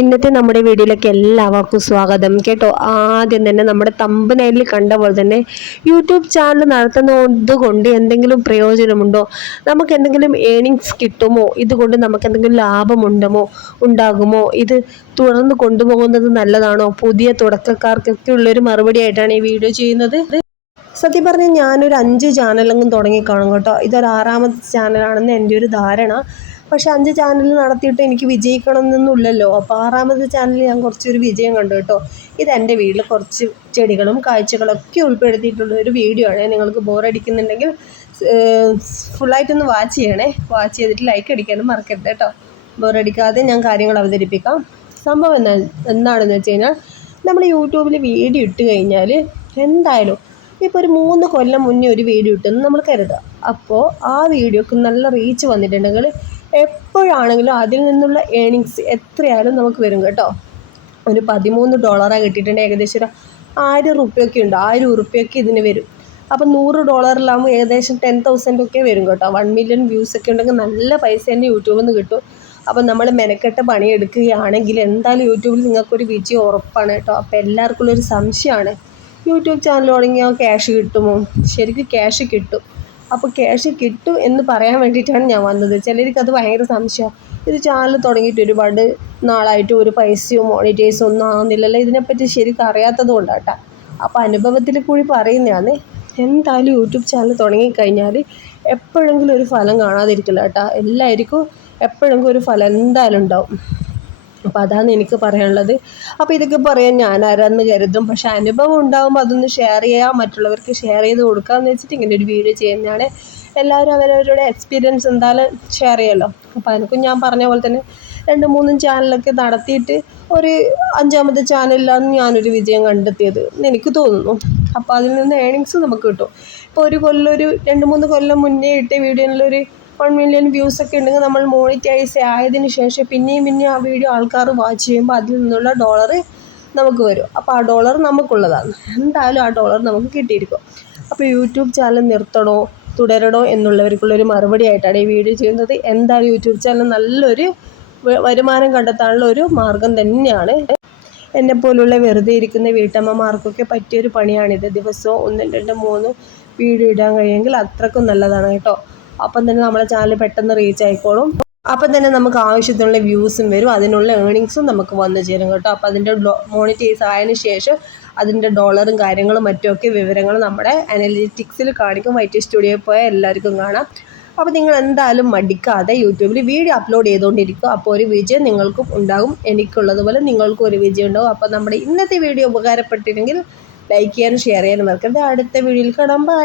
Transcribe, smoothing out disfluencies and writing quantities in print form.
ഇന്നത്തെ നമ്മുടെ വീഡിയോയിലേക്ക് എല്ലാവർക്കും സ്വാഗതം കേട്ടോ. ആദ്യം തന്നെ നമ്മുടെ തമ്പനയിൽ കണ്ട പോലെ തന്നെ യൂട്യൂബ് ചാനൽ നടത്തുന്നത് കൊണ്ട് എന്തെങ്കിലും പ്രയോജനമുണ്ടോ, നമുക്ക് എന്തെങ്കിലും ഏണിങ്സ് കിട്ടുമോ, ഇതുകൊണ്ട് നമുക്ക് എന്തെങ്കിലും ഉണ്ടാകുമോ, ഇത് തുടർന്ന് കൊണ്ടുപോകുന്നത് നല്ലതാണോ, പുതിയ തുടക്കക്കാർക്കൊക്കെ ഉള്ളൊരു മറുപടി ആയിട്ടാണ് ഈ വീഡിയോ ചെയ്യുന്നത്. സത്യം പറഞ്ഞാൽ ഞാനൊരു 5 ചാനലെങ്കിലും തുടങ്ങിക്കാണും കേട്ടോ. ഇതൊരു 6ാമത്തെ ചാനലാണെന്ന് എൻ്റെ ഒരു ധാരണ. പക്ഷെ 5 ചാനൽ നടത്തിയിട്ട് എനിക്ക് വിജയിക്കണം എന്നൊന്നുമില്ലല്ലോ. അപ്പോൾ 6ാമത്തെ ചാനലിൽ ഞാൻ കുറച്ചൊരു വിജയം കണ്ടു കേട്ടോ. ഇതെൻ്റെ വീട്ടിൽ കുറച്ച് ചെടികളും കാഴ്ചകളൊക്കെ ഉൾപ്പെടുത്തിയിട്ടുള്ള ഒരു വീഡിയോ ആണ്. നിങ്ങൾക്ക് ബോറടിക്കുന്നുണ്ടെങ്കിൽ ഫുള്ളായിട്ടൊന്ന് വാച്ച് ചെയ്യണേ. വാച്ച് ചെയ്തിട്ട് ലൈക്ക് അടിക്കാനും മറക്കരുത് കേട്ടോ. ബോറടിക്കാതെ ഞാൻ കാര്യങ്ങൾ അവതരിപ്പിക്കാം. സംഭവം എന്താണെന്ന് വെച്ച് കഴിഞ്ഞാൽ, നമ്മൾ യൂട്യൂബിൽ വീഡിയോ ഇട്ട് കഴിഞ്ഞാൽ എന്തായാലും ഇപ്പോൾ ഒരു 3 കൊല്ലം മുന്നേ ഒരു വീഡിയോ ഇട്ടെന്ന് നമ്മൾ കരുതുക. അപ്പോൾ ആ വീഡിയോക്ക് നല്ല റീച്ച് വന്നിട്ടുണ്ടെങ്കിൽ എപ്പോഴാണെങ്കിലും അതിൽ നിന്നുള്ള ഏണിങ്സ് എത്രയായാലും നമുക്ക് വരും കേട്ടോ. ഒരു $13 കിട്ടിയിട്ടുണ്ടെങ്കിൽ ഏകദേശം ഒരു 1000 റുപ്യൊക്കെ ഉണ്ട്. 1000 റുപ്യൊക്കെ ഇതിന് വരും. അപ്പോൾ $100 ഏകദേശം 10,000 ഒക്കെ വരും കേട്ടോ. 1 മില്യൺ വ്യൂസ് ഒക്കെ ഉണ്ടെങ്കിൽ നല്ല പൈസ തന്നെ യൂട്യൂബിൽ നിന്ന് കിട്ടും. അപ്പോൾ നമ്മൾ മെനക്കെട്ട് പണിയെടുക്കുകയാണെങ്കിൽ എന്തായാലും യൂട്യൂബിൽ നിങ്ങൾക്കൊരു വിജയം ഉറപ്പാണ് കേട്ടോ. അപ്പോൾ എല്ലാവർക്കും ഉള്ളൊരു സംശയമാണ്, യൂട്യൂബ് ചാനൽ തുടങ്ങിയാൽ ക്യാഷ് കിട്ടുമോ? ശരിക്കും ക്യാഷ് കിട്ടും. അപ്പോൾ ക്യാഷ് കിട്ടും എന്ന് പറയാൻ വേണ്ടിയിട്ടാണ് ഞാൻ വന്നത്. ചിലർക്ക് അത് ഭയങ്കര സംശയമാണ്. ഇത് ചാനൽ തുടങ്ങിയിട്ട് ഒരുപാട് നാളായിട്ട് ഒരു പൈസയോ മോണിറ്റൈസോ ഒന്നും ആവുന്നില്ലല്ലോ. ഇതിനെപ്പറ്റി ശരിക്കും അറിയാത്തത് കൊണ്ടാട്ടോ. അപ്പോൾ അനുഭവത്തിൽ കൂടി പറയുന്നതാണ്. എന്തായാലും യൂട്യൂബ് ചാനൽ തുടങ്ങിക്കഴിഞ്ഞാൽ എപ്പോഴെങ്കിലും ഒരു ഫലം കാണാതിരിക്കില്ല കേട്ടോ. എല്ലാവർക്കും എപ്പോഴെങ്കിലും ഒരു ഫലം എന്തായാലും ഉണ്ടാവും. അപ്പോൾ അതാണ് എനിക്ക് പറയാനുള്ളത്. അപ്പോൾ ഇതൊക്കെ പറയാൻ ഞാൻ ആരാന്ന് കരുതും. പക്ഷെ അനുഭവം ഉണ്ടാകുമ്പോൾ അതൊന്ന് ഷെയർ ചെയ്യാം, മറ്റുള്ളവർക്ക് ഷെയർ ചെയ്ത് കൊടുക്കാമെന്ന് വെച്ചിട്ട് ഇങ്ങനെ ഒരു വീഡിയോ ചെയ്യുന്നതാണ്. എല്ലാവരും അവരവരുടെ എക്സ്പീരിയൻസ് എന്തായാലും ഷെയർ ചെയ്യുമല്ലോ. അപ്പോൾ എനിക്കും ഞാൻ പറഞ്ഞ പോലെ തന്നെ 2-3 ചാനലൊക്കെ നടത്തിയിട്ട് ഒരു 5ാമത്തെ ചാനലിലാണ് ഞാനൊരു വിജയം കണ്ടെത്തിയത് എന്ന് എനിക്ക് തോന്നുന്നു. അപ്പോൾ അതിൽ നിന്ന് ഏണിങ്സ് നമുക്ക് കിട്ടും. ഇപ്പോൾ ഒരു 2-3 കൊല്ലം മുന്നേ ഇട്ട വീഡിയോയിലൊരു 1 മില്യൺ വ്യൂസ് ഒക്കെ ഉണ്ടെങ്കിൽ നമ്മൾ മോണിറ്റൈസ് ആയതിനു ശേഷം പിന്നെയും ആ വീഡിയോ ആൾക്കാർ വാച്ച് ചെയ്യുമ്പോൾ അതിൽ നിന്നുള്ള ഡോളർ നമുക്ക് വരും. അപ്പോൾ ആ ഡോളർ നമുക്കുള്ളതാണ്. എന്തായാലും ആ ഡോളർ നമുക്ക് കിട്ടിയിരിക്കും. അപ്പോൾ യൂട്യൂബ് ചാനൽ നിർത്തണോ തുടരണോ എന്നുള്ളവർക്കുള്ളൊരു മറുപടി ആയിട്ടാണ് ഈ വീഡിയോ ചെയ്യുന്നത്. എന്തായാലും യൂട്യൂബ് ചാനൽ നല്ലൊരു വരുമാനം കണ്ടെത്താനുള്ള ഒരു മാർഗം തന്നെയാണ്. എന്നെപ്പോലുള്ള വെറുതെ ഇരിക്കുന്ന വീട്ടമ്മമാർക്കൊക്കെ പറ്റിയൊരു പണിയാണിത്. ദിവസവും 1, 2, 3 വീഡിയോ ഇടാൻ കഴിയുമെങ്കിൽ അത്രക്കും നല്ലതാണ് കേട്ടോ. അപ്പം തന്നെ നമ്മളെ ചാനൽ പെട്ടെന്ന് റീച്ച് ആയിക്കോളും. അപ്പം തന്നെ നമുക്ക് ആവശ്യത്തിനുള്ള വ്യൂസും വരും, അതിനുള്ള ഏണിങ്സും നമുക്ക് വന്നു ചേരും കേട്ടോ. അപ്പോൾ അതിൻ്റെ മോണിറ്റൈസ് ആയതിനു ശേഷം അതിൻ്റെ ഡോളറും കാര്യങ്ങളും മറ്റുമൊക്കെ വിവരങ്ങൾ നമ്മുടെ അനലിറ്റിക്സിൽ കാണിക്കും. YT സ്റ്റുഡിയോയിൽ പോയാൽ എല്ലാവർക്കും കാണാം. അപ്പോൾ നിങ്ങൾ എന്തായാലും മടിക്കാതെ യൂട്യൂബിൽ വീഡിയോ അപ്ലോഡ് ചെയ്തുകൊണ്ടിരിക്കും. അപ്പോൾ ഒരു വിജയം നിങ്ങൾക്കും ഉണ്ടാകും, എനിക്കുള്ളതുപോലെ നിങ്ങൾക്കും ഒരു വിജയം ഉണ്ടാകും. അപ്പോൾ നമ്മുടെ ഇന്നത്തെ വീഡിയോ ഉപകാരപ്പെട്ടില്ലെങ്കിൽ ലൈക്ക് ചെയ്യാനും ഷെയർ ചെയ്യാനും മറക്കരുത്. അടുത്ത വീഡിയോയിൽ കാണാം. ബൈ.